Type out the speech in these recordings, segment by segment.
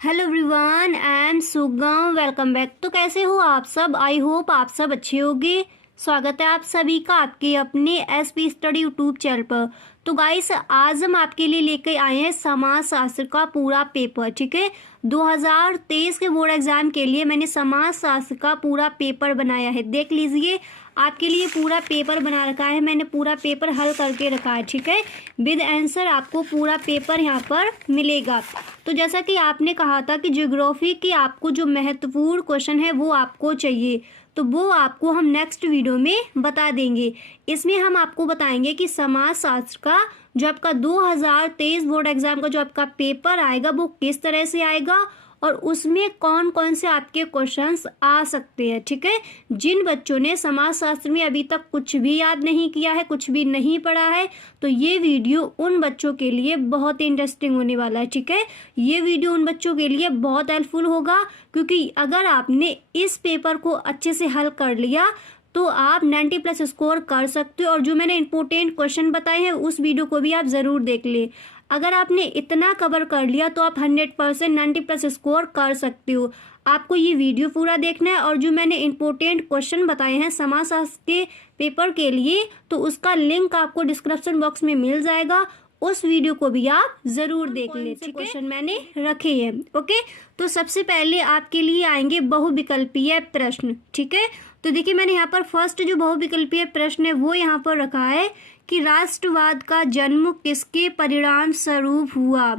Hello everyone, I am सुगम। Welcome back. तो कैसे हो आप सब? आई होप आप सब अच्छे होंगे। स्वागत है आप सभी का आपके अपने एसपी स्टडी यूट्यूब चैनल पर। तो गाइस, आज हम आपके लिए लेकर आए हैं समाज शास्त्र का पूरा पेपर। ठीक है, 2023 के बोर्ड एग्जाम के लिए मैंने समाज शास्त्र का पूरा पेपर बनाया है। देख लीजिए, आपके लिए पूरा पेपर बना रखा है मैंने, पूरा पेपर हल करके रखा है। ठीक है, विद आंसर आपको पूरा पेपर यहाँ पर मिलेगा। तो जैसा कि आपने कहा था कि ज्योग्राफी की आपको जो महत्वपूर्ण क्वेश्चन है वो आपको चाहिए, तो वो आपको हम नेक्स्ट वीडियो में बता देंगे। इसमें हम आपको बताएंगे कि समाज शास्त्र का जो आपका 2023 बोर्ड एग्जाम का जो आपका पेपर आएगा वो किस तरह से आएगा और उसमें कौन कौन से आपके क्वेश्चंस आ सकते हैं। ठीक है, जिन बच्चों ने समाजशास्त्र में अभी तक कुछ भी याद नहीं किया है, कुछ भी नहीं पढ़ा है, तो ये वीडियो उन बच्चों के लिए बहुत ही इंटरेस्टिंग होने वाला है। ठीक है, ये वीडियो उन बच्चों के लिए बहुत हेल्पफुल होगा, क्योंकि अगर आपने इस पेपर को अच्छे से हल कर लिया तो आप 90+ स्कोर कर सकते हो। और जो मैंने इंपॉर्टेंट क्वेश्चन बताए हैं उस वीडियो को भी आप ज़रूर देख ले। अगर आपने इतना कवर कर लिया तो आप 100% 90+ स्कोर कर सकते हो। आपको ये वीडियो पूरा देखना है और जो मैंने इंपॉर्टेंट क्वेश्चन बताए हैं समाजशास्त्र के पेपर के लिए, तो उसका लिंक आपको डिस्क्रिप्शन बॉक्स में मिल जाएगा। उस वीडियो को भी आप जरूर देख लें। क्वेश्चन मैंने रखे हैं। ओके, तो सबसे पहले आपके लिए आएंगे बहुविकल्पीय प्रश्न। ठीक है, तो देखिए मैंने यहाँ पर फर्स्ट जो बहुविकल्पीय प्रश्न है वो यहाँ पर रखा है कि राष्ट्रवाद का जन्म किसके परिणाम स्वरूप हुआ।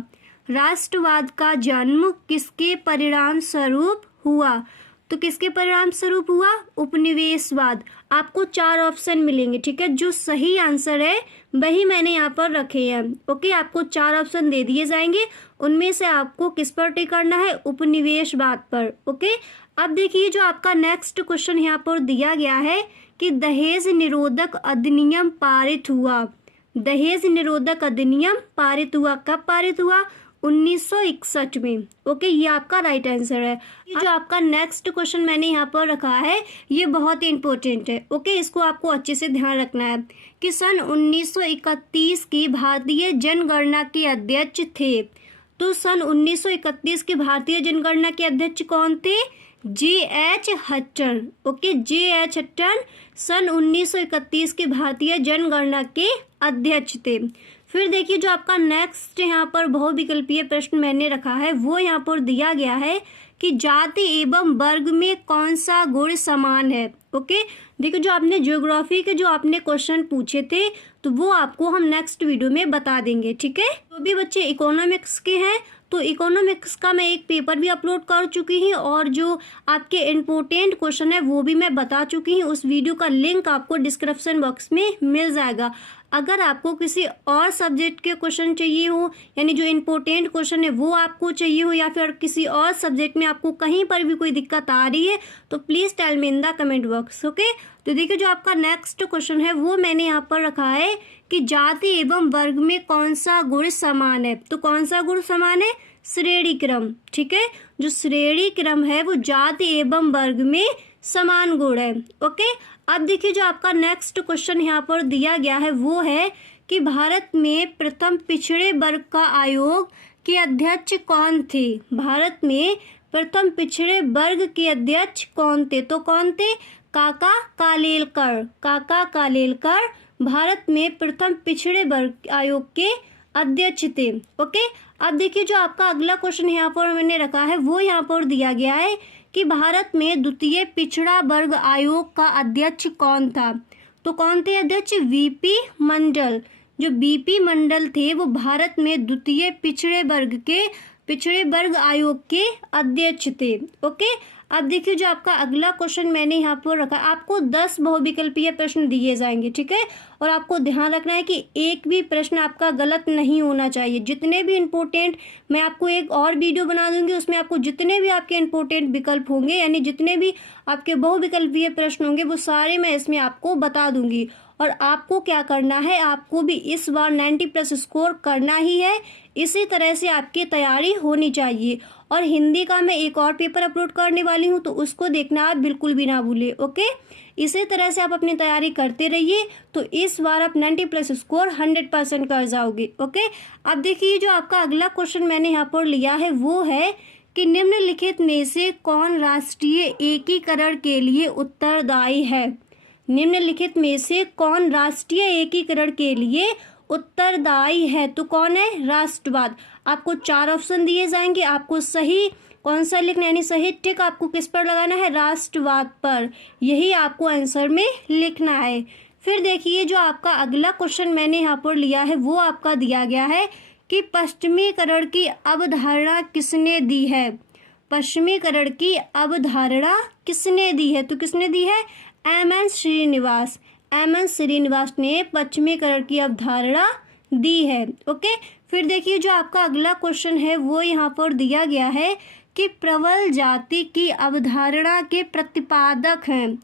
राष्ट्रवाद का जन्म किसके परिणाम स्वरूप हुआ? तो किसके परिणाम स्वरूप हुआ? उपनिवेशवाद। आपको 4 ऑप्शन मिलेंगे। ठीक है, जो सही आंसर है वही मैंने यहाँ पर रखे हैं। ओके, आपको 4 ऑप्शन दे दिए जाएंगे, उनमें से आपको किस पर टिक करना है? उपनिवेशवाद पर। ओके, अब देखिए जो आपका नेक्स्ट क्वेश्चन यहाँ पर दिया गया है कि दहेज निरोधक अधिनियम पारित हुआ। दहेज निरोधक अधिनियम पारित हुआ, कब पारित हुआ? 1961 में। ओके, ये आपका राइट आंसर है। जो आपका नेक्स्ट क्वेश्चन मैंने यहाँ पर रखा है ये बहुत ही इंपॉर्टेंट है। ओके, इसको आपको अच्छे से ध्यान रखना है कि सन 1931 की भारतीय जनगणना के अध्यक्ष थे। तो सन 1931 की भारतीय जनगणना के अध्यक्ष कौन थे? J.H. हटन। Okay, J.H. हटन सन 1931 के भारतीय जनगणना के अध्यक्ष थे। फिर देखिए जो आपका नेक्स्ट यहाँ पर बहुविकल्पीय प्रश्न मैंने रखा है वो यहाँ पर दिया गया है कि जाति एवं वर्ग में कौन सा गुण समान है। ओके, देखिए जो आपने ज्योग्राफी के जो आपने क्वेश्चन पूछे थे तो वो आपको हम नेक्स्ट वीडियो में बता देंगे। ठीक है, तो भी बच्चे इकोनॉमिक्स के हैं तो इकोनॉमिक्स का मैं एक पेपर भी अपलोड कर चुकी हूँ और जो आपके इम्पोर्टेंट क्वेश्चन है वो भी मैं बता चुकी हूँ। उस वीडियो का लिंक आपको डिस्क्रिप्शन बॉक्स में मिल जाएगा। अगर आपको किसी और सब्जेक्ट के क्वेश्चन चाहिए हो, यानी जो इम्पोर्टेंट क्वेश्चन है वो आपको चाहिए हो, या फिर किसी और सब्जेक्ट में आपको कहीं पर भी कोई दिक्कत आ रही है तो please tell me in the comment box. Okay, तो देखिए जो आपका नेक्स्ट क्वेश्चन है वो मैंने यहाँ पर रखा है कि जाति एवं वर्ग में कौन सा गुण समान है। तो कौन सा गुण समान है? श्रेणी क्रम। ठीक है, जो श्रेणी क्रम है वो जाति एवं वर्ग में समान गुण है। ओके, अब देखिए जो आपका नेक्स्ट क्वेश्चन यहाँ पर दिया गया है वो है कि भारत में प्रथम पिछड़े वर्ग का आयोग के अध्यक्ष कौन थे। भारत में प्रथम पिछड़े वर्ग के अध्यक्ष कौन थे? तो कौन थे? काका कालेलकर। काका कालेलकर भारत में प्रथम पिछड़े वर्ग आयोग के अध्यक्ष थे। ओके, अब देखिए जो आपका अगला क्वेश्चन यहाँ पर मैंने रखा है वो यहाँ पर दिया गया है कि भारत में द्वितीय पिछड़ा वर्ग आयोग का अध्यक्ष कौन था। तो कौन थे अध्यक्ष? वीपी मंडल। जो बीपी मंडल थे वो भारत में द्वितीय पिछड़े वर्ग आयोग के अध्यक्ष थे। ओके, अब देखिए जो आपका अगला क्वेश्चन मैंने यहाँ पर रखा, आपको 10 बहुविकल्पीय प्रश्न दिए जाएंगे। ठीक है, और आपको ध्यान रखना है कि एक भी प्रश्न आपका गलत नहीं होना चाहिए। जितने भी इंपॉर्टेंट, मैं आपको एक और वीडियो बना दूंगी उसमें आपको जितने भी आपके इंपॉर्टेंट विकल्प होंगे, यानी जितने भी आपके बहुविकल्पीय प्रश्न होंगे वो सारे मैं इसमें आपको बता दूंगी। और आपको क्या करना है, आपको भी इस बार 90+ स्कोर करना ही है। इसी तरह से आपकी तैयारी होनी चाहिए। और हिंदी का मैं एक और पेपर अपलोड करने वाली हूँ तो उसको देखना आप बिल्कुल भी ना भूलें। ओके, इसी तरह से आप अपनी तैयारी करते रहिए तो इस बार आप 90+ स्कोर 100% कर जाओगे। ओके, अब देखिए जो आपका अगला क्वेश्चन मैंने यहाँ पर लिया है वो है कि निम्नलिखित में से कौन राष्ट्रीय एकीकरण के लिए उत्तरदायी है। निम्नलिखित में से कौन राष्ट्रीय एकीकरण के लिए उत्तरदायी है, तो कौन है, राष्ट्रवाद। आपको 4 ऑप्शन दिए जाएंगे, आपको सही कौन सा लिखना है, यानी सही टिक आपको किस पर लगाना है, राष्ट्रवाद पर। यही आपको आंसर में लिखना है। फिर देखिए जो आपका अगला क्वेश्चन मैंने यहाँ पर लिया है वो आपका दिया गया है कि पश्चिमीकरण की अवधारणा किसने दी है। पश्चिमीकरण की अवधारणा किसने दी है, तो किसने दी है, एम.एन. श्रीनिवास। एम.एन. श्रीनिवास ने पश्चिमीकरण की अवधारणा दी है। ओके, फिर देखिए जो आपका अगला क्वेश्चन है वो यहाँ पर दिया गया है कि प्रबल जाति की अवधारणा के प्रतिपादक हैं।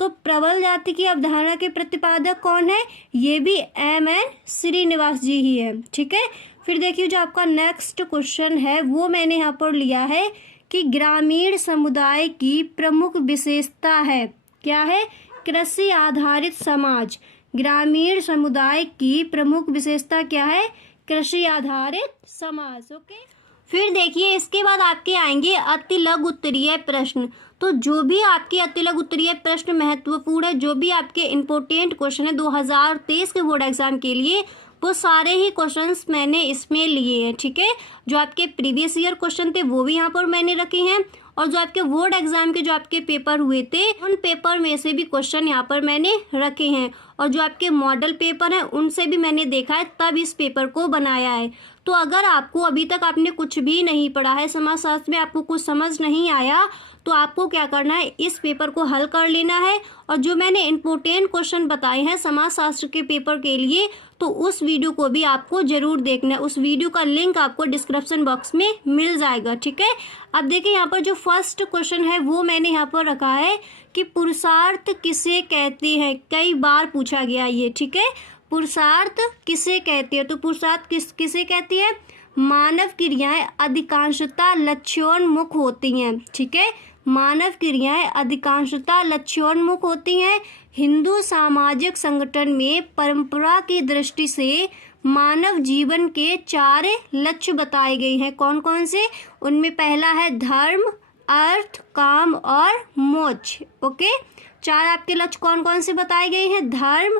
तो प्रबल जाति की अवधारणा के प्रतिपादक कौन है, ये भी एम.एन. श्रीनिवास जी ही है। ठीक है, फिर देखिए जो आपका नेक्स्ट क्वेश्चन है वो मैंने यहाँ पर लिया है कि ग्रामीण समुदाय की प्रमुख विशेषता है, क्या है, कृषि आधारित समाज। ग्रामीण समुदाय की प्रमुख विशेषता क्या है, कृषि आधारित समाज। ओके, फिर देखिए इसके बाद आपके आएंगे अति लघु उत्तरीय प्रश्न। तो जो भी आपके अति लघु उत्तरीय प्रश्न महत्वपूर्ण है, जो भी आपके इम्पोर्टेंट क्वेश्चन है 2023 के बोर्ड एग्जाम के लिए, वो सारे ही क्वेश्चंस मैंने इसमें लिए हैं। ठीक है, जो आपके प्रीवियस ईयर क्वेश्चन थे वो भी यहाँ पर मैंने रखे हैं, और जो आपके बोर्ड एग्जाम के जो आपके पेपर हुए थे उन पेपर में से भी क्वेश्चन यहाँ पर मैंने रखे हैं, और जो आपके मॉडल पेपर हैं उनसे भी मैंने देखा है, तब इस पेपर को बनाया है। तो अगर आपको अभी तक आपने कुछ भी नहीं पढ़ा है, समाजशास्त्र में आपको कुछ समझ नहीं आया, तो आपको क्या करना है, इस पेपर को हल कर लेना है। और जो मैंने इम्पोर्टेंट क्वेश्चन बताए हैं समाजशास्त्र के पेपर के लिए, तो उस वीडियो को भी आपको जरूर देखना है। उस वीडियो का लिंक आपको डिस्क्रिप्शन बॉक्स में मिल जाएगा। ठीक है, अब देखिए यहाँ पर जो फर्स्ट क्वेश्चन है वो मैंने यहाँ पर रखा है कि पुरुषार्थ किसे कहते हैं। कई बार पूछा गया ये। ठीक है, पुरुषार्थ किसे कहते हैं, तो पुरुषार्थ किसे कहती है, मानव क्रियाएं अधिकांशतः लक्ष्योन्मुख होती हैं। ठीक है, मानव क्रियाएं अधिकांशतः लक्ष्योन्मुख होती हैं। हिंदू सामाजिक संगठन में परंपरा की दृष्टि से मानव जीवन के 4 लक्ष्य बताए गए हैं। कौन कौन से, उनमें पहला है धर्म, अर्थ, काम और मोक्ष। ओके, 4 आपके लक्ष्य कौन कौन से बताए गए हैं, धर्म,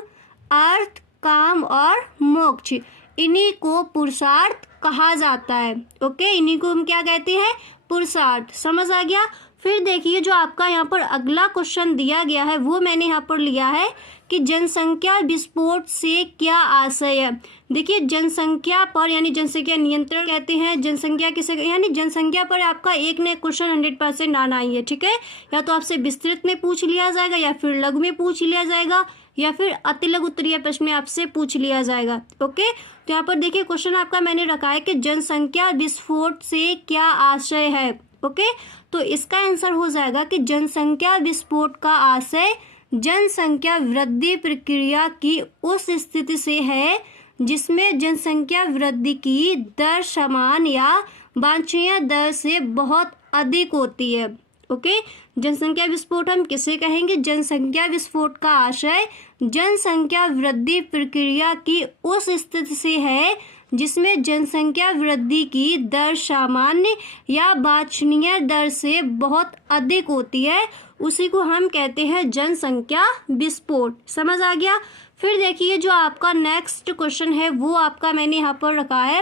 अर्थ, काम और मोक्ष। इन्हीं को पुरुषार्थ कहा जाता है। ओके, इन्हीं को हम क्या कहते हैं, पुरुषार्थ। समझ आ गया। फिर देखिए जो आपका यहाँ पर अगला क्वेश्चन दिया गया है वो मैंने यहाँ पर लिया है कि जनसंख्या विस्फोट से क्या आशय है। देखिए जनसंख्या पर यानी जनसंख्या नियंत्रण कहते हैं, जनसंख्या किसे, यानी जनसंख्या पर आपका एक न एक क्वेश्चन 100% आना ही है। ठीक है, या तो आपसे विस्तृत में पूछ लिया जाएगा, या फिर लघु में पूछ लिया जाएगा, या फिर अति लघु उत्तरीय प्रश्न में आपसे पूछ लिया जाएगा। ओके, तो यहाँ पर देखिए क्वेश्चन आपका मैंने रखा है कि जनसंख्या विस्फोट से क्या आशय है। ओके, तो इसका आंसर हो जाएगा कि जनसंख्या विस्फोट का आशय जनसंख्या वृद्धि प्रक्रिया की उस स्थिति से है जिसमें जनसंख्या वृद्धि की दर समान या वांछनीय दर से बहुत अधिक होती है। ओके, जनसंख्या विस्फोट हम किसे कहेंगे, जनसंख्या विस्फोट का आशय जनसंख्या वृद्धि प्रक्रिया की उस स्थिति से है जिसमें जनसंख्या वृद्धि की दर सामान्य या वांछनीय दर से बहुत अधिक होती है, उसी को हम कहते हैं जनसंख्या विस्फोट। समझ आ गया। फिर देखिए जो आपका नेक्स्ट क्वेश्चन है वो आपका मैंने यहाँ पर रखा है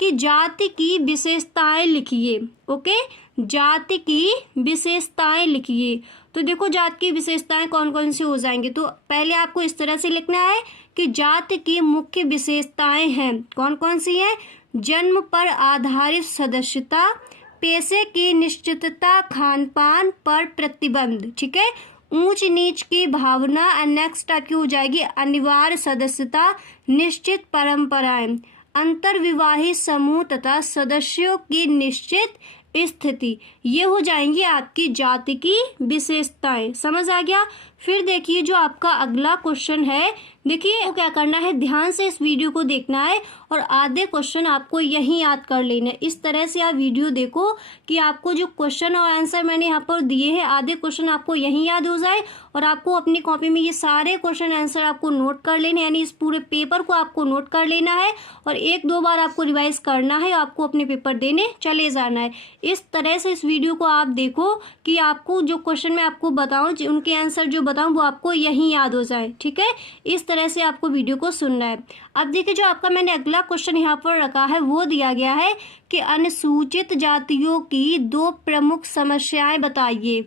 कि जाति की विशेषताएं लिखिए। ओके, जाति की विशेषताएं लिखिए। तो देखो जाति की विशेषताएं कौन कौन सी हो जाएंगी, तो पहले आपको इस तरह से लिखना है कि जाति की मुख्य विशेषताएं हैं। कौन कौन सी हैं, जन्म पर आधारित सदस्यता, पेशे की निश्चितता, खान पान पर प्रतिबंध। ठीक है, ऊंच नीच की भावना, नेक्स्ट आपकी हो जाएगी अनिवार्य सदस्यता, निश्चित परंपराएं, अंतर्विवाही समूह तथा सदस्यों की निश्चित स्थिति। ये हो जाएंगी आपकी जाति की विशेषताएं। समझ आ गया। फिर देखिए जो आपका अगला क्वेश्चन है, देखिए क्या करना है, ध्यान से इस वीडियो को देखना है और आधे क्वेश्चन आपको यहीं याद कर लेना है। इस तरह से आप वीडियो देखो कि आपको जो क्वेश्चन और आंसर मैंने यहाँ पर दिए हैं, आधे क्वेश्चन आपको यहीं याद हो जाए और आपको अपनी कॉपी में ये सारे क्वेश्चन आंसर आपको नोट कर लेने, यानी इस पूरे पेपर को आपको नोट कर लेना है और 1-2 बार आपको रिवाइज करना है, आपको अपने पेपर देने चले जाना है। इस तरह से इस वीडियो को आप देखो कि आपको जो क्वेश्चन मैं आपको बताऊं, उनके आंसर जो बताऊं वो आपको यहीं याद हो जाए। ठीक है, इस तरह से आपको वीडियो को सुनना है। अब देखिए जो आपका मैंने अगला क्वेश्चन यहाँ पर रखा है वो दिया गया है कि अनुसूचित जातियों की 2 प्रमुख समस्याएं बताइए।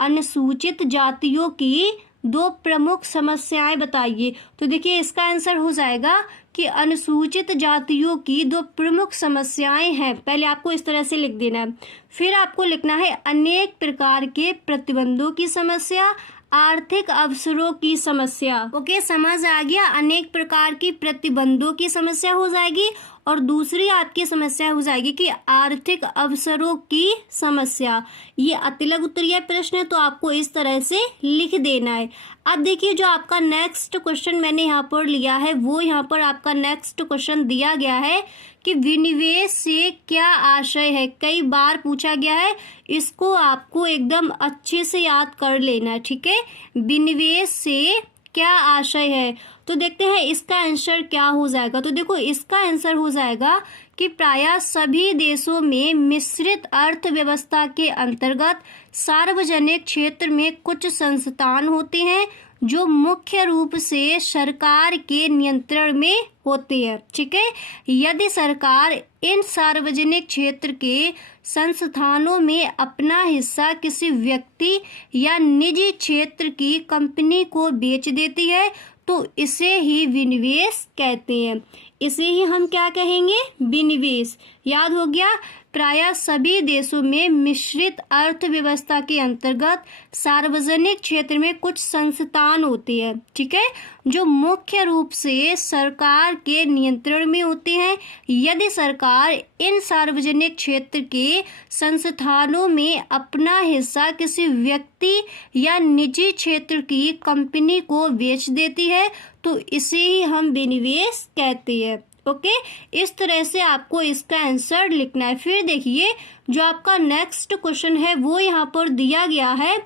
अनुसूचित जातियों की 2 प्रमुख समस्याएं बताइए। तो देखिए इसका आंसर हो जाएगा कि अनुसूचित जातियों की 2 प्रमुख समस्याएं हैं। पहले आपको इस तरह से लिख देना है, फिर आपको लिखना है अनेक प्रकार के प्रतिबंधों की समस्या, आर्थिक अवसरों की समस्या। ओके, समझ आ गया। अनेक प्रकार की प्रतिबंधों की समस्या हो जाएगी और दूसरी आपकी समस्या हो जाएगी कि आर्थिक अवसरों की समस्या। ये अतिलघु उत्तरीय प्रश्न है तो आपको इस तरह से लिख देना है। अब देखिए जो आपका नेक्स्ट क्वेश्चन मैंने यहाँ पर लिया है वो यहाँ पर आपका नेक्स्ट क्वेश्चन दिया गया है कि विनिवेश से क्या आशय है। कई बार पूछा गया है, इसको आपको एकदम अच्छे से याद कर लेना है। ठीक है, विनिवेश से क्या आशय है। तो देखते हैं इसका आंसर क्या हो जाएगा। तो देखो इसका आंसर हो जाएगा कि प्रायः सभी देशों में मिश्रित अर्थव्यवस्था के अंतर्गत सार्वजनिक क्षेत्र में कुछ संस्थान होते हैं जो मुख्य रूप से सरकार के नियंत्रण में होते हैं। ठीक है, यदि सरकार इन सार्वजनिक क्षेत्र के संस्थानों में अपना हिस्सा किसी व्यक्ति या निजी क्षेत्र की कंपनी को बेच देती है तो इसे ही विनिवेश कहते हैं। इसे ही हम क्या कहेंगे, विनिवेश। याद हो गया। प्रायः सभी देशों में मिश्रित अर्थव्यवस्था के अंतर्गत सार्वजनिक क्षेत्र में कुछ संस्थान होते हैं। ठीक है, जो मुख्य रूप से सरकार के नियंत्रण में होते हैं। यदि सरकार इन सार्वजनिक क्षेत्र के संस्थानों में अपना हिस्सा किसी व्यक्ति या निजी क्षेत्र की कंपनी को बेच देती है तो इसे ही हम विनिवेश कहते हैं। ओके, इस तरह से आपको इसका आंसर लिखना है। फिर देखिए जो आपका नेक्स्ट क्वेश्चन है वो यहाँ पर दिया गया है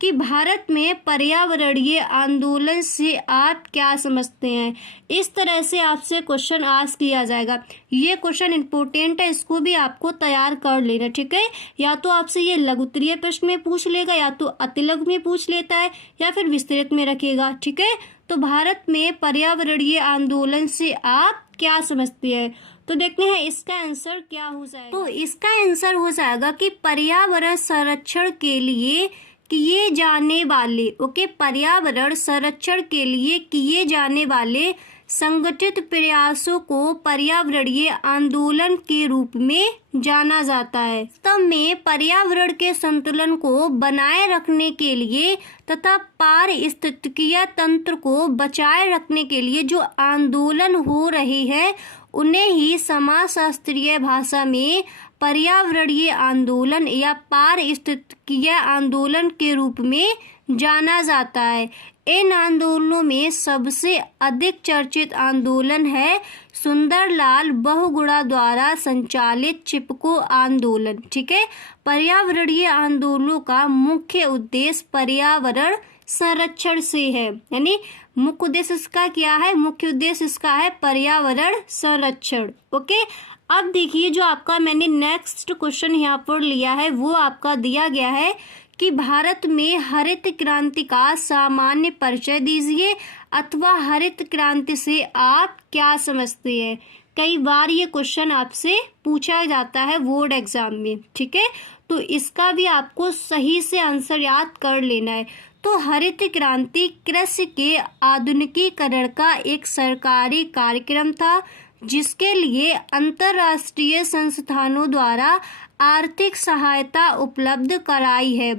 कि भारत में पर्यावरणीय आंदोलन से आप क्या समझते हैं। इस तरह से आपसे क्वेश्चन आस्क किया जाएगा। ये क्वेश्चन इंपॉर्टेंट है, इसको भी आपको तैयार कर लेना। ठीक है, या तो आपसे ये लघु उत्तरीय प्रश्न में पूछ लेगा, या तो अतिलघु में पूछ लेता है, या फिर विस्तृत में रखेगा। ठीक है, तो भारत में पर्यावरणीय आंदोलन से आप क्या समझते हैं। तो देखते हैं इसका आंसर क्या हो जाएगा। तो इसका आंसर हो जाएगा कि पर्यावरण संरक्षण के लिए किए जाने वाले, ओके, पर्यावरण संरक्षण के लिए किए जाने वाले संगठित प्रयासों को पर्यावरणीय आंदोलन के रूप में जाना जाता है। वास्तव में पर्यावरण के संतुलन को बनाए रखने के लिए तथा पारिस्थितिकीय तंत्र को बचाए रखने के लिए जो आंदोलन हो रही है उन्हें ही समाजशास्त्रीय भाषा में पर्यावरणीय आंदोलन या पारिस्थितिकीय आंदोलन के रूप में जाना जाता है। इन आंदोलनों में सबसे अधिक चर्चित आंदोलन है सुंदरलाल बहुगुणा द्वारा संचालित चिपको आंदोलन। ठीक है, पर्यावरणीय आंदोलनों का मुख्य उद्देश्य पर्यावरण संरक्षण से है, यानी मुख्य उद्देश्य इसका क्या है, मुख्य उद्देश्य इसका है पर्यावरण संरक्षण। ओके, अब देखिए जो आपका मैंने नेक्स्ट क्वेश्चन यहाँ पर लिया है वो आपका दिया गया है कि भारत में हरित क्रांति का सामान्य परिचय दीजिए अथवा हरित क्रांति से आप क्या समझते हैं। कई बार ये क्वेश्चन आपसे पूछा जाता है बोर्ड एग्जाम में। ठीक है, तो इसका भी आपको सही से आंसर याद कर लेना है। तो हरित क्रांति कृषि के आधुनिकीकरण का एक सरकारी कार्यक्रम था जिसके लिए अंतर्राष्ट्रीय संस्थानों द्वारा आर्थिक सहायता उपलब्ध कराई है।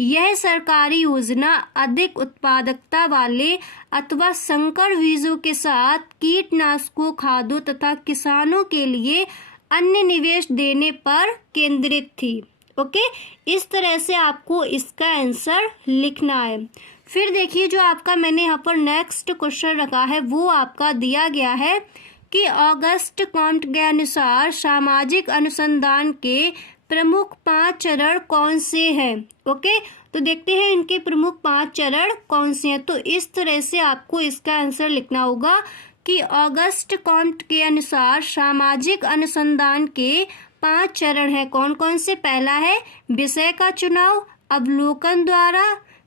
यह सरकारी योजना अधिक उत्पादकता वाले अथवा संकर बीजों के साथ कीटनाशकों, खादों तथा किसानों के लिए अन्य निवेश देने पर केंद्रित थी। ओके, इस तरह से आपको इसका आंसर लिखना है। फिर देखिए जो आपका मैंने यहाँ पर नेक्स्ट क्वेश्चन रखा है वो आपका दिया गया है कि ऑगस्ट कॉम्ट के अनुसार सामाजिक अनुसंधान के प्रमुख 5 चरण कौन से हैं। ओके, तो देखते हैं इनके प्रमुख 5 चरण कौन से हैं। तो इस तरह से आपको इसका आंसर लिखना होगा कि ऑगस्ट कॉम्ट के अनुसार सामाजिक अनुसंधान के 5 चरण हैं। कौन कौन से? पहला है विषय का चुनाव, अवलोकन द्वारा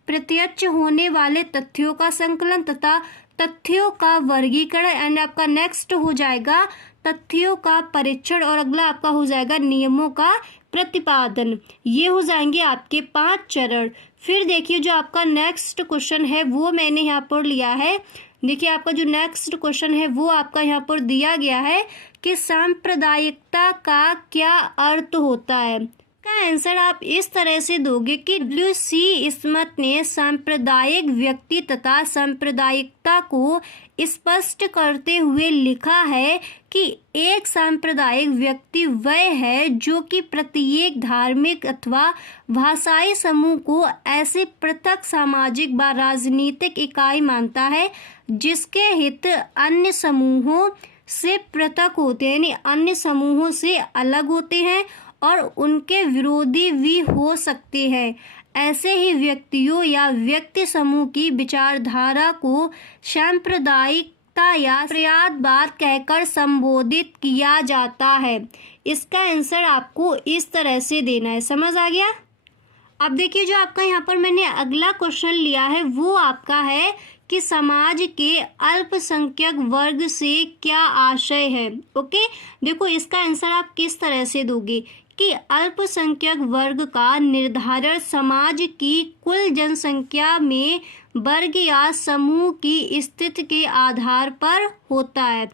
प्रत्यक्ष होने वाले तथ्यों का संकलन तथा तथ्यों का वर्गीकरण, एंड आपका नेक्स्ट हो जाएगा तथ्यों का परीक्षण, और अगला आपका हो जाएगा नियमों का प्रतिपादन। ये हो जाएंगे आपके 5 चरण। फिर देखिए जो आपका नेक्स्ट क्वेश्चन है वो मैंने यहाँ पर लिया है। देखिए आपका जो नेक्स्ट क्वेश्चन है वो आपका यहाँ पर दिया गया है कि सांप्रदायिकता का क्या अर्थ होता है। का आंसर आप इस तरह से दोगे कि W.C. स्मिथ ने सांप्रदायिक व्यक्ति तथा सांप्रदायिकता को स्पष्ट करते हुए लिखा है कि एक सांप्रदायिक व्यक्ति वह है जो कि प्रत्येक धार्मिक अथवा भाषाई समूह को ऐसे पृथक सामाजिक व राजनीतिक इकाई मानता है जिसके हित अन्य समूहों से पृथक होते हैं, यानी अन्य समूहों से अलग होते हैं और उनके विरोधी भी हो सकते हैं। ऐसे ही व्यक्तियों या व्यक्ति समूह की विचारधारा को सांप्रदायिकता या प्रयासवाद कहकर संबोधित किया जाता है। इसका आंसर आपको इस तरह से देना है। समझ आ गया? अब देखिए जो आपका यहाँ पर मैंने अगला क्वेश्चन लिया है वो आपका है कि समाज के अल्पसंख्यक वर्ग से क्या आशय है। ओके, देखो इसका आंसर आप किस तरह से दोगे कि अल्पसंख्यक वर्ग का निर्धारण समाज की कुल जनसंख्या में वर्ग या समूह की स्थिति के आधार पर होता है।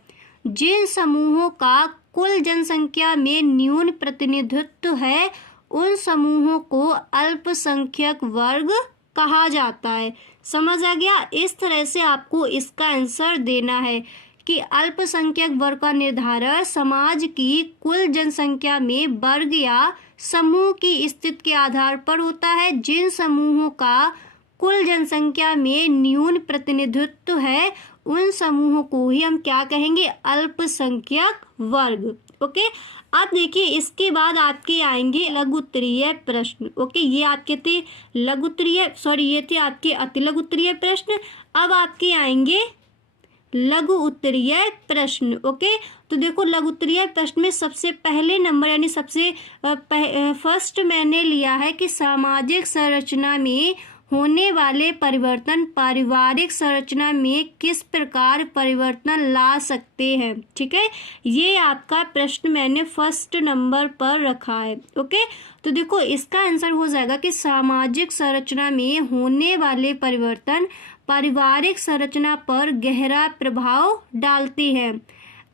जिन समूहों का कुल जनसंख्या में न्यून प्रतिनिधित्व है उन समूहों को अल्पसंख्यक वर्ग कहा जाता है। समझ आ गया? इस तरह से आपको इसका आंसर देना है कि अल्पसंख्यक वर्ग का निर्धारण समाज की कुल जनसंख्या में वर्ग या समूह की स्थिति के आधार पर होता है। जिन समूहों का कुल जनसंख्या में न्यून प्रतिनिधित्व है उन समूहों को ही हम क्या कहेंगे? अल्पसंख्यक वर्ग। ओके, अब देखिए इसके बाद आपके आएंगे लघु उत्तरीय प्रश्न। ओके, ये आपके थे लघु उत्तरीय, ये थे आपके अति लघु उत्तरीय प्रश्न। अब आपके आएंगे लघु उत्तरीय प्रश्न। ओके, तो देखो लघु उत्तरीय प्रश्न में सबसे पहले नंबर यानी सबसे फर्स्ट मैंने लिया है कि सामाजिक संरचना में होने वाले परिवर्तन पारिवारिक संरचना में किस प्रकार परिवर्तन ला सकते हैं। ठीक है, ये आपका प्रश्न मैंने फर्स्ट नंबर पर रखा है। ओके, तो देखो इसका आंसर हो जाएगा कि सामाजिक संरचना में होने वाले परिवर्तन पारिवारिक संरचना पर गहरा प्रभाव डालते हैं।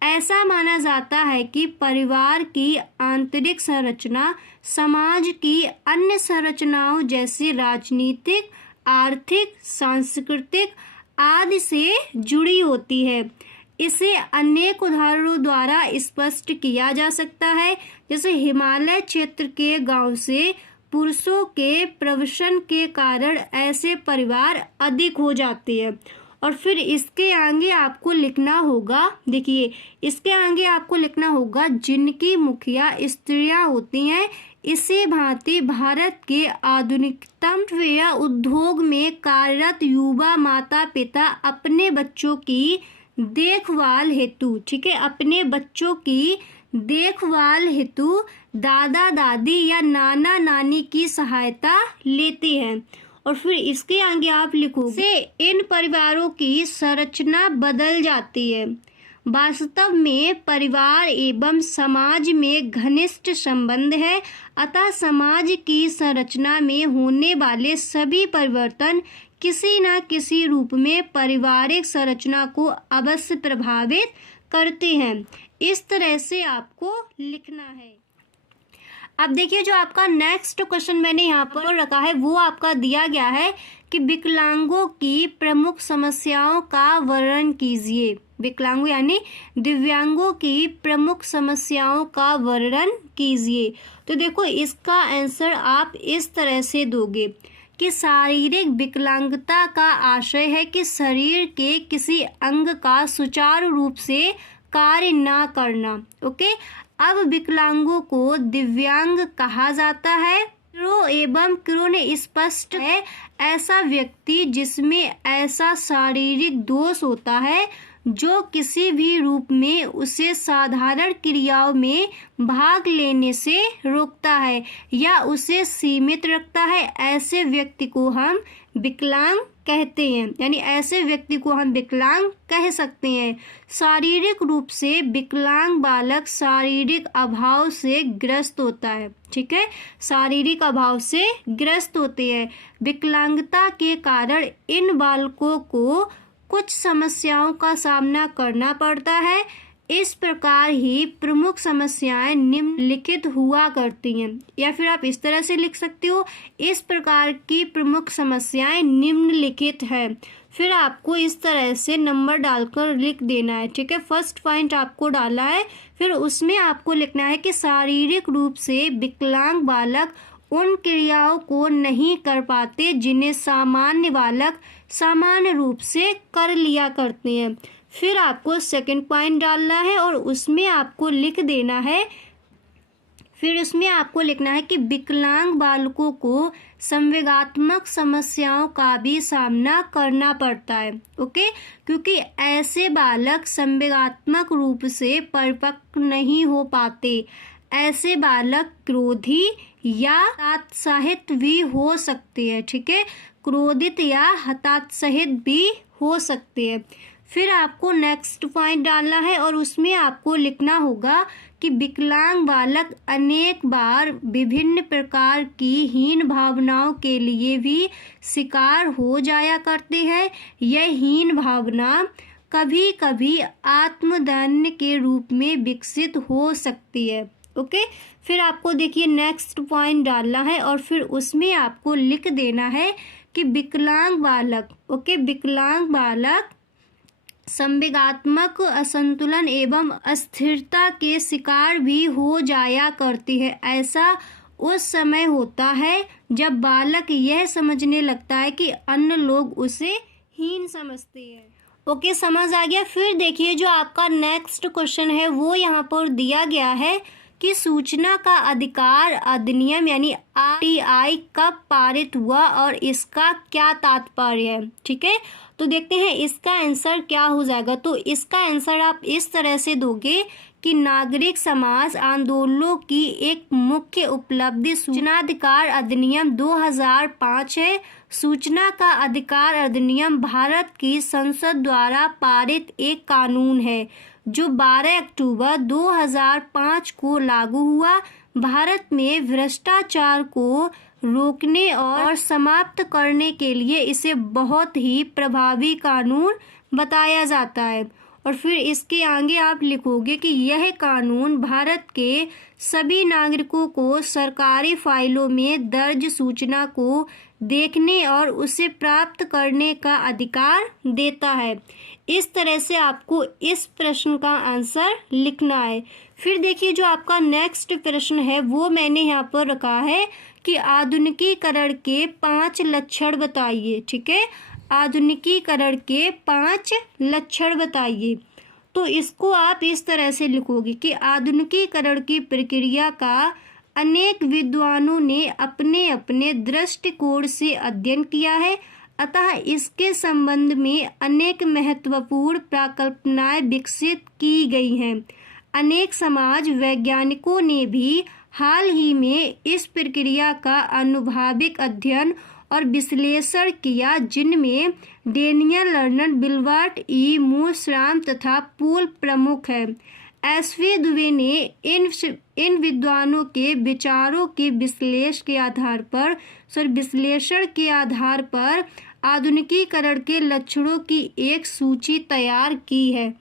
ऐसा माना जाता है कि परिवार की आंतरिक संरचना समाज की अन्य संरचनाओं जैसे राजनीतिक, आर्थिक, सांस्कृतिक आदि से जुड़ी होती है। इसे अनेक उदाहरणों द्वारा स्पष्ट किया जा सकता है, जैसे हिमालय क्षेत्र के गांव से पुरुषों के प्रवसन के कारण ऐसे परिवार अधिक हो जाते हैं। और फिर इसके आगे आपको लिखना होगा, देखिए इसके आगे आपको लिखना होगा जिनकी मुखिया स्त्रियां होती हैं। इसी भांति भारत के आधुनिकतम उद्योग में कार्यरत युवा माता पिता अपने बच्चों की देखभाल हेतु, ठीक है, अपने बच्चों की देखभाल हेतु दादा दादी या नाना नानी की सहायता लेते हैं। और फिर इसके आगे आप लिखोगे से इन परिवारों की संरचना बदल जाती है। वास्तव में परिवार एवं समाज में घनिष्ठ संबंध है, अतः समाज की संरचना में होने वाले सभी परिवर्तन किसी न किसी रूप में पारिवारिक संरचना को अवश्य प्रभावित करते हैं। इस तरह से आपको लिखना है। अब देखिए जो आपका नेक्स्ट क्वेश्चन मैंने यहाँ पर रखा है वो आपका दिया गया है कि विकलांगों की प्रमुख समस्याओं का वर्णन कीजिए। विकलांगों यानी दिव्यांगों की प्रमुख समस्याओं का वर्णन कीजिए। तो देखो इसका आंसर आप इस तरह से दोगे कि शारीरिक विकलांगता का आशय है कि शरीर के किसी अंग का सुचारू रूप से कार्य न करना। ओके, अब विकलांगों को दिव्यांग कहा जाता है। क्रो एवं क्रो ने स्पष्ट है ऐसा व्यक्ति जिसमें ऐसा शारीरिक दोष होता है जो किसी भी रूप में उसे साधारण क्रियाओं में भाग लेने से रोकता है या उसे सीमित रखता है, ऐसे व्यक्ति को हम विकलांग कहते हैं। यानी ऐसे व्यक्ति को हम विकलांग कह सकते हैं। शारीरिक रूप से विकलांग बालक शारीरिक अभाव से ग्रस्त होता है। ठीक है, शारीरिक अभाव से ग्रस्त होते हैं। विकलांगता के कारण इन बालकों को कुछ समस्याओं का सामना करना पड़ता है। इस प्रकार ही प्रमुख समस्याएं निम्नलिखित हुआ करती हैं, या फिर आप इस तरह से लिख सकते हो, इस प्रकार की प्रमुख समस्याएं निम्नलिखित है। फिर आपको इस तरह से नंबर डालकर लिख देना है। ठीक है, फर्स्ट पॉइंट आपको डाला है, फिर उसमें आपको लिखना है कि शारीरिक रूप से विकलांग बालक उन क्रियाओं को नहीं कर पाते जिन्हें सामान्य बालक सामान्य रूप से कर लिया करते हैं। फिर आपको सेकंड पॉइंट डालना है और उसमें आपको लिख देना है, फिर उसमें आपको लिखना है कि विकलांग बालकों को संवेगात्मक समस्याओं का भी सामना करना पड़ता है। ओके, क्योंकि ऐसे बालक संवेगात्मक रूप से परिपक्व नहीं हो पाते। ऐसे बालक क्रोधी या हतात्साहित भी हो सकते हैं। ठीक है, क्रोधित या हतात्साहित भी हो सकते हैं। फिर आपको नेक्स्ट पॉइंट डालना है और उसमें आपको लिखना होगा कि विकलांग बालक अनेक बार विभिन्न प्रकार की हीन भावनाओं के लिए भी शिकार हो जाया करते हैं। यह हीन भावना कभी कभी आत्मदण्ड के रूप में विकसित हो सकती है। ओके, फिर आपको देखिए नेक्स्ट पॉइंट डालना है और फिर उसमें आपको लिख देना है कि विकलांग बालक, ओके, विकलांग बालक संवेगात्मक असंतुलन एवं अस्थिरता के शिकार भी हो जाया करती है। ऐसा उस समय होता है जब बालक यह समझने लगता है कि अन्य लोग उसे हीन समझते हैं। ओके, समझ आ गया। फिर देखिए जो आपका नेक्स्ट क्वेश्चन है वो यहाँ पर दिया गया है कि सूचना का अधिकार अधिनियम यानी RTI कब पारित हुआ और इसका क्या तात्पर्य है। ठीक है, तो देखते हैं इसका आंसर क्या हो जाएगा। तो इसका आंसर आप इस तरह से दोगे कि नागरिक समाज आंदोलनों की एक मुख्य उपलब्धि सूचनाधिकार अधिनियम 2005 है। सूचना का अधिकार अधिनियम भारत की संसद द्वारा पारित एक कानून है जो 12 अक्टूबर 2005 को लागू हुआ। भारत में भ्रष्टाचार को रोकने और समाप्त करने के लिए इसे बहुत ही प्रभावी कानून बताया जाता है। और फिर इसके आगे आप लिखोगे कि यह कानून भारत के सभी नागरिकों को सरकारी फाइलों में दर्ज सूचना को देखने और उसे प्राप्त करने का अधिकार देता है। इस तरह से आपको इस प्रश्न का आंसर लिखना है। फिर देखिए जो आपका नेक्स्ट प्रश्न है वो मैंने यहाँ पर रखा है कि आधुनिकीकरण के 5 लक्षण बताइए। ठीक है, आधुनिकीकरण के 5 लक्षण बताइए। तो इसको आप इस तरह से लिखोगे कि आधुनिकीकरण की प्रक्रिया का अनेक विद्वानों ने अपने अपने दृष्टिकोण से अध्ययन किया है, अतः इसके संबंध में अनेक महत्वपूर्ण प्रकल्पनाएं विकसित की गई हैं। अनेक समाज वैज्ञानिकों ने भी हाल ही में इस प्रक्रिया का अनुभाविक अध्ययन और विश्लेषण किया, जिनमें डेनियल लर्नर, विल्बर्ट ई. मूरश्राम तथा पूल प्रमुख हैं। SV दुबे ने इन विद्वानों के विचारों के विश्लेषण के आधार पर आधुनिकीकरण के लक्षणों की एक सूची तैयार की है।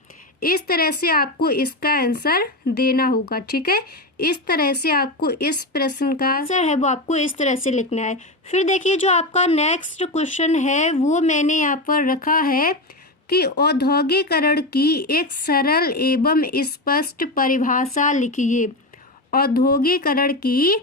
इस तरह से आपको इसका आंसर देना होगा। ठीक है, इस तरह से आपको इस प्रश्न का आंसर है वो आपको इस तरह से लिखना है। फिर देखिए जो आपका नेक्स्ट क्वेश्चन है वो मैंने यहाँ पर रखा है कि औद्योगिकरण की एक सरल एवं स्पष्ट परिभाषा लिखिए। औद्योगिकरण की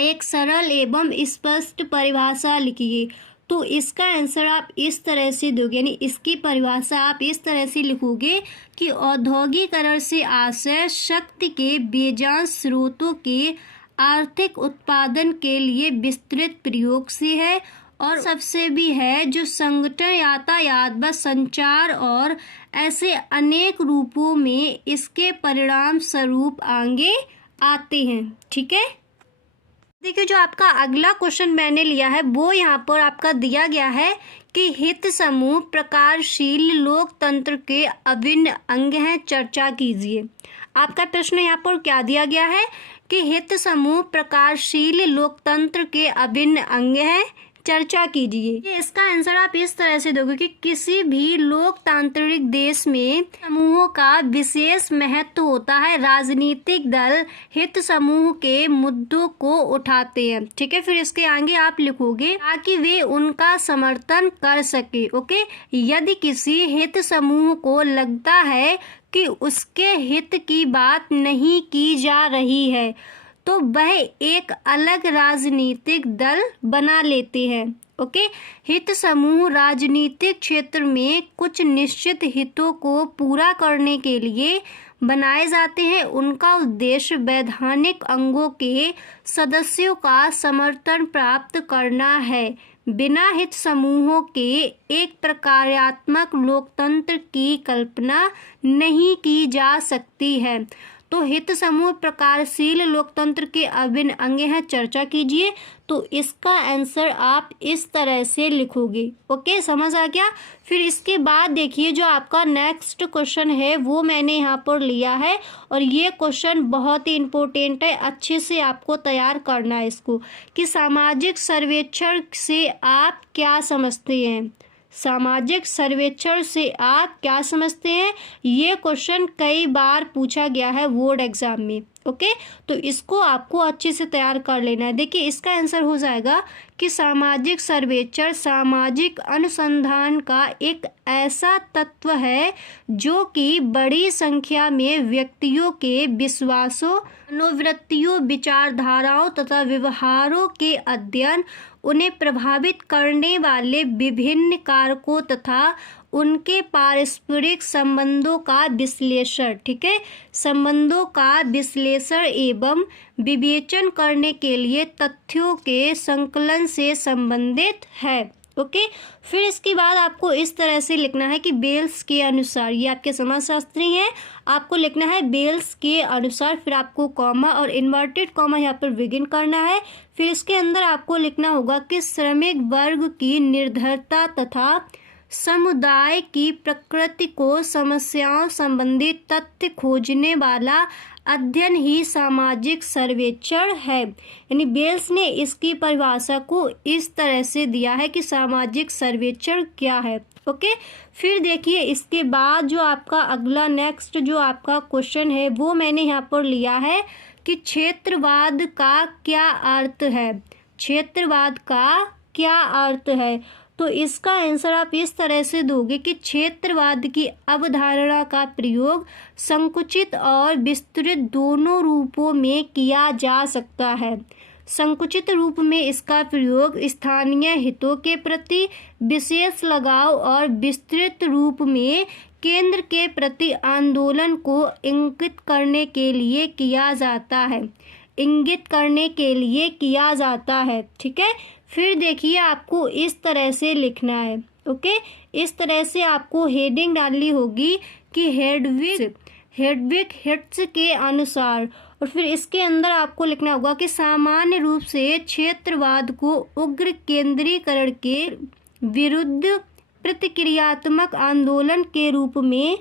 एक सरल एवं स्पष्ट परिभाषा लिखिए। तो इसका आंसर आप इस तरह से दोगे, यानी इसकी परिभाषा आप इस तरह से लिखोगे कि औद्योगिकरण से आशय शक्ति के बेजान स्रोतों के आर्थिक उत्पादन के लिए विस्तृत प्रयोग से है, और सबसे भी है जो संगठन, यातायात व संचार और ऐसे अनेक रूपों में इसके परिणाम स्वरूप आगे आते हैं। ठीक है, देखिए जो आपका अगला क्वेश्चन मैंने लिया है वो यहाँ पर आपका दिया गया है कि हित समूह प्रकारशील लोकतंत्र के अभिन्न अंग हैं, चर्चा कीजिए। आपका प्रश्न यहाँ पर क्या दिया गया है कि हित समूह प्रकारशील लोकतंत्र के अभिन्न अंग हैं, चर्चा कीजिए। इसका आंसर आप इस तरह से दोगे कि किसी भी लोकतांत्रिक देश में समूहों का विशेष महत्व होता है। राजनीतिक दल हित समूह के मुद्दों को उठाते हैं। ठीक है, फिर इसके आगे आप लिखोगे ताकि वे उनका समर्थन कर सके। ओके, यदि किसी हित समूह को लगता है कि उसके हित की बात नहीं की जा रही है तो वह एक अलग राजनीतिक दल बना लेते हैं। ओके, हित समूह राजनीतिक क्षेत्र में कुछ निश्चित हितों को पूरा करने के लिए बनाए जाते हैं। उनका उद्देश्य वैधानिक अंगों के सदस्यों का समर्थन प्राप्त करना है। बिना हित समूहों के एक प्रकारात्मक लोकतंत्र की कल्पना नहीं की जा सकती है। तो हित समूह प्रकारशील लोकतंत्र के अभिन्न अंग हैं, चर्चा कीजिए। तो इसका आंसर आप इस तरह से लिखोगे। ओके, समझ आ गया। फिर इसके बाद देखिए जो आपका नेक्स्ट क्वेश्चन है वो मैंने यहाँ पर लिया है, और ये क्वेश्चन बहुत ही इम्पोर्टेंट है, अच्छे से आपको तैयार करना है इसको, कि सामाजिक सर्वेक्षण से आप क्या समझते हैं। सामाजिक सर्वेक्षण से आप क्या समझते हैं, ये क्वेश्चन कई बार पूछा गया है बोर्ड एग्जाम में। ओके, तो इसको आपको अच्छे से तैयार कर लेना है। देखिए इसका आंसर हो जाएगा कि सामाजिक सर्वेक्षण सामाजिक अनुसंधान का एक ऐसा तत्व है जो कि बड़ी संख्या में व्यक्तियों के विश्वासों, मनोवृत्तियों, विचारधाराओं तथा व्यवहारों के अध्ययन, उन्हें प्रभावित करने वाले विभिन्न कारकों तथा उनके पारस्परिक संबंधों का विश्लेषण, ठीक है, संबंधों का विश्लेषण एवं विवेचन करने के लिए तथ्यों के संकलन से संबंधित है। ओके, फिर इसके बाद आपको इस तरह से लिखना है कि बेल्स के अनुसार, ये आपके समाजशास्त्री हैं, आपको लिखना है बेल्स के अनुसार, फिर आपको कॉमा और इन्वर्टेड कॉमा यहाँ पर बिगिन करना है। फिर इसके अंदर आपको लिखना होगा कि श्रमिक वर्ग की निर्धरता तथा समुदाय की प्रकृति को समस्याओं संबंधित तथ्य खोजने वाला अध्ययन ही सामाजिक सर्वेक्षण है। यानी बेल्स ने इसकी परिभाषा को इस तरह से दिया है कि सामाजिक सर्वेक्षण क्या है। ओके, फिर देखिए इसके बाद जो आपका अगला नेक्स्ट जो आपका क्वेश्चन है वो मैंने यहाँ पर लिया है कि क्षेत्रवाद का क्या अर्थ है। क्षेत्रवाद का क्या अर्थ है, तो इसका आंसर आप इस तरह से दोगे कि क्षेत्रवाद की अवधारणा का प्रयोग संकुचित और विस्तृत दोनों रूपों में किया जा सकता है। संकुचित रूप में इसका प्रयोग स्थानीय हितों के प्रति विशेष लगाव और विस्तृत रूप में केंद्र के प्रति आंदोलन को इंगित करने के लिए किया जाता है। ठीक है, फिर देखिए आपको इस तरह से लिखना है। ओके, इस तरह से आपको हेडिंग डालनी होगी कि हेडविग हिट्स के अनुसार, और फिर इसके अंदर आपको लिखना होगा कि सामान्य रूप से क्षेत्रवाद को उग्र केंद्रीकरण के विरुद्ध प्रतिक्रियात्मक आंदोलन के रूप में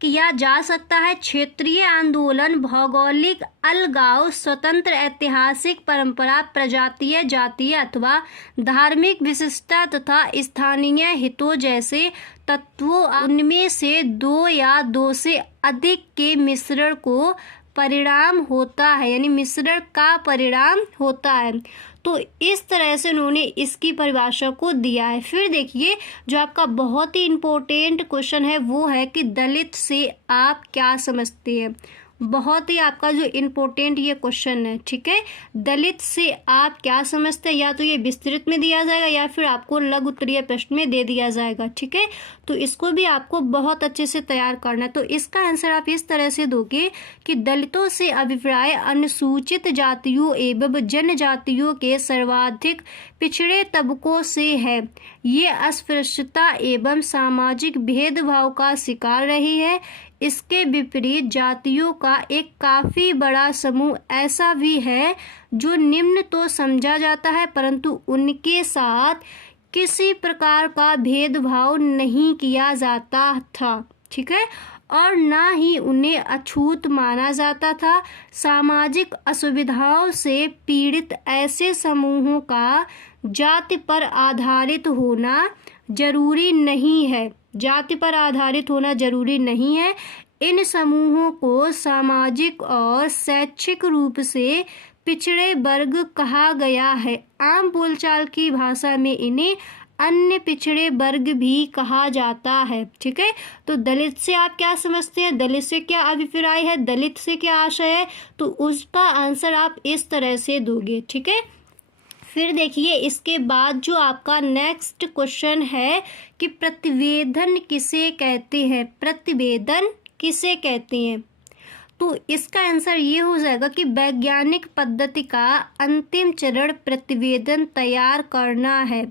किया जा सकता है। क्षेत्रीय आंदोलन भौगोलिक अलगाव, स्वतंत्र ऐतिहासिक परंपरा, प्रजातीय, जातीय अथवा धार्मिक विशिष्टता तथा स्थानीय हितों जैसे तत्वों, उनमें से दो या दो से अधिक के मिश्रण को परिणाम होता है, यानी मिश्रण का परिणाम होता है। तो इस तरह से उन्होंने इसकी परिभाषा को दिया है। फिर देखिए जो आपका बहुत ही इम्पोर्टेंट क्वेश्चन है वो है कि दलित से आप क्या समझते हैं। बहुत ही आपका जो इम्पोर्टेंट ये क्वेश्चन है, ठीक है। दलित से आप क्या समझते हैं, या तो ये विस्तृत में दिया जाएगा या फिर आपको लघु उत्तरीय प्रश्न में दे दिया जाएगा, ठीक है। तो इसको भी आपको बहुत अच्छे से तैयार करना है। तो इसका आंसर आप इस तरह से दोगे कि दलितों से अभिप्राय अनुसूचित जातियों एवं जनजातियों के सर्वाधिक पिछड़े तबकों से है। ये अस्पृश्यता एवं सामाजिक भेदभाव का शिकार रही है। इसके विपरीत जातियों का एक काफी बड़ा समूह ऐसा भी है जो निम्न तो समझा जाता है, परंतु उनके साथ किसी प्रकार का भेदभाव नहीं किया जाता था, ठीक है, और ना ही उन्हें अछूत माना जाता था। सामाजिक असुविधाओं से पीड़ित ऐसे समूहों का जाति पर आधारित होना जरूरी नहीं है, जाति पर आधारित होना जरूरी नहीं है। इन समूहों को सामाजिक और शैक्षिक रूप से पिछड़े वर्ग कहा गया है। आम बोलचाल की भाषा में इन्हें अन्य पिछड़े वर्ग भी कहा जाता है, ठीक है। तो दलित से आप क्या समझते हैं, दलित से क्या अभिप्राय है, दलित से क्या आशय है, तो उसका आंसर आप इस तरह से दोगे, ठीक है। फिर देखिए इसके बाद जो आपका नेक्स्ट क्वेश्चन है कि प्रतिवेदन किसे कहते हैं, प्रतिवेदन किसे कहते हैं। तो इसका आंसर ये हो जाएगा कि वैज्ञानिक पद्धति का अंतिम चरण प्रतिवेदन तैयार करना है।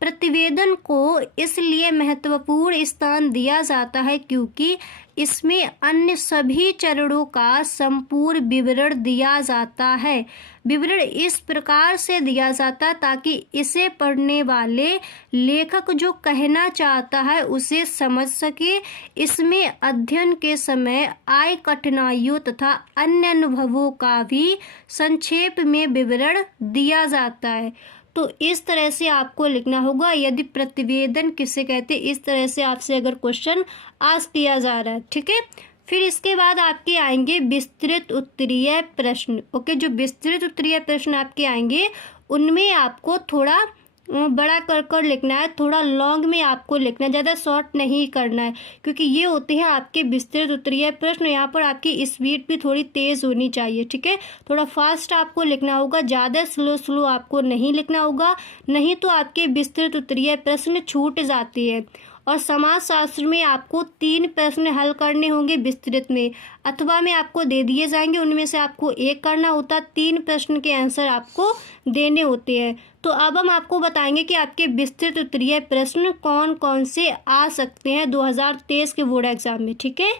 प्रतिवेदन को इसलिए महत्वपूर्ण स्थान दिया जाता है क्योंकि इसमें अन्य सभी चरणों का संपूर्ण विवरण दिया जाता है। विवरण इस प्रकार से दिया जाता है ताकि इसे पढ़ने वाले लेखक जो कहना चाहता है उसे समझ सके। इसमें अध्ययन के समय आए कठिनाइयों तथा अन्य अनुभवों का भी संक्षेप में विवरण दिया जाता है। तो इस तरह से आपको लिखना होगा यदि प्रतिवेदन किसे कहते हैं, इस तरह से आपसे अगर क्वेश्चन आस्क किया जा रहा है, ठीक है। फिर इसके बाद आपके आएंगे विस्तृत उत्तरीय प्रश्न। ओके, जो विस्तृत उत्तरीय प्रश्न आपके आएंगे उनमें आपको थोड़ा बड़ा कर लिखना है, थोड़ा लॉन्ग में आपको लिखना है, ज़्यादा शॉर्ट नहीं करना है, क्योंकि ये होते हैं आपके विस्तृत उत्तरीय प्रश्न। यहाँ पर आपकी स्पीड भी थोड़ी तेज़ होनी चाहिए, ठीक है। थोड़ा फास्ट आपको लिखना होगा, ज़्यादा स्लो आपको नहीं लिखना होगा, नहीं तो आपके विस्तृत उत्तरीय प्रश्न छूट जाते हैं। और समाजशास्त्र में आपको 3 प्रश्न हल करने होंगे विस्तृत में, अथवा में आपको दे दिए जाएंगे, उनमें से आपको एक करना होता है। 3 प्रश्न के आंसर आपको देने होते हैं। तो अब हम आपको बताएंगे कि आपके विस्तृत उत्तरीय प्रश्न कौन कौन से आ सकते हैं 2023 के बोर्ड एग्जाम में, ठीक है।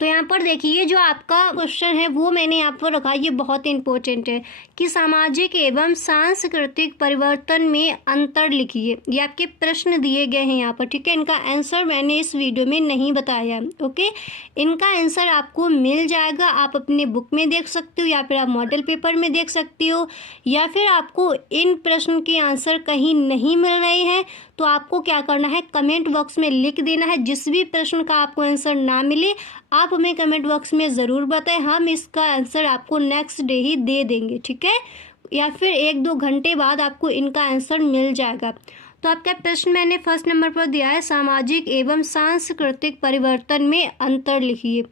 तो यहाँ पर देखिए जो आपका क्वेश्चन है वो मैंने यहाँ पर रखा, ये बहुत इंपॉर्टेंट है कि सामाजिक एवं सांस्कृतिक परिवर्तन में अंतर लिखिए। ये आपके प्रश्न दिए गए हैं यहाँ पर, ठीक है। इनका आंसर मैंने इस वीडियो में नहीं बताया, ओके। इनका आंसर आपको मिल जाएगा, आप अपने बुक में देख सकते हो या फिर आप मॉडल पेपर में देख सकते हो, या फिर आपको इन प्रश्न के आंसर कहीं नहीं मिल रहे हैं तो आपको क्या करना है, कमेंट बॉक्स में लिख देना है। जिस भी प्रश्न का आपको आंसर ना मिले आप हमें कमेंट बॉक्स में ज़रूर बताएं, हम इसका आंसर आपको नेक्स्ट डे ही दे देंगे, ठीक है, या फिर 1-2 घंटे बाद आपको इनका आंसर मिल जाएगा। तो आपका प्रश्न मैंने फर्स्ट नंबर पर दिया है, सामाजिक एवं सांस्कृतिक परिवर्तन में अंतर लिखिए।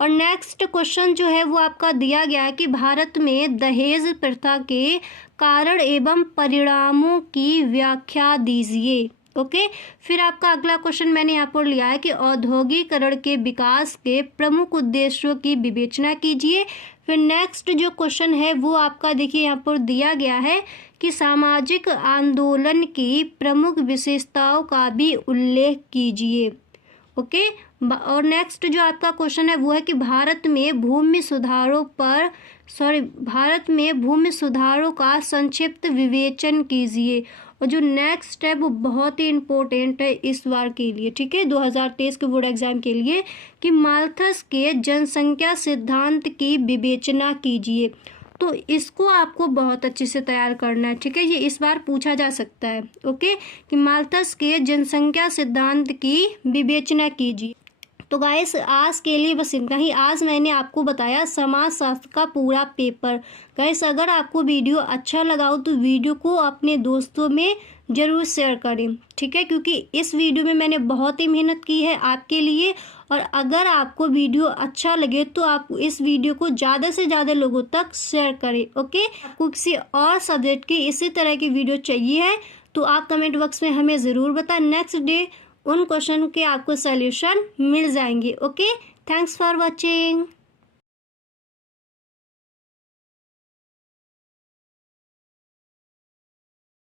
और नेक्स्ट क्वेश्चन जो है वो आपका दिया गया है कि भारत में दहेज प्रथा के कारण एवं परिणामों की व्याख्या दीजिए, ओके। फिर आपका अगला क्वेश्चन मैंने यहाँ पर लिया है कि औद्योगिकरण के विकास के प्रमुख उद्देश्यों की विवेचना कीजिए। फिर नेक्स्ट जो क्वेश्चन है वो आपका देखिए यहाँ पर दिया गया है कि सामाजिक आंदोलन की प्रमुख विशेषताओं का भी उल्लेख कीजिए, ओके। और नेक्स्ट जो आपका क्वेश्चन है वो है कि भारत में भूमि सुधारों का संक्षिप्त विवेचन कीजिए। और जो नेक्स्ट है वो बहुत ही इम्पोर्टेंट है इस बार के लिए, ठीक है, 2023 के बोर्ड एग्जाम के लिए, कि माल्थस के जनसंख्या सिद्धांत की विवेचना कीजिए। तो इसको आपको बहुत अच्छे से तैयार करना है, ठीक है, ये इस बार पूछा जा सकता है, ओके, कि माल्थस के जनसंख्या सिद्धांत की विवेचना कीजिए। तो गाइस आज के लिए बस इतना ही। आज मैंने आपको बताया समाजशास्त्र का पूरा पेपर। गाइस अगर आपको वीडियो अच्छा लगा हो तो वीडियो को अपने दोस्तों में ज़रूर शेयर करें, ठीक है, क्योंकि इस वीडियो में मैंने बहुत ही मेहनत की है आपके लिए। और अगर आपको वीडियो अच्छा लगे तो आप इस वीडियो को ज़्यादा से ज़्यादा लोगों तक शेयर करें। ओके, आपको किसी और सब्जेक्ट की इसी तरह की वीडियो चाहिए है तो आप कमेंट बॉक्स में हमें ज़रूर बताएं। नेक्स्ट डे उन क्वेश्चन के आपको सॉल्यूशन मिल जाएंगे। Okay, thanks for watching.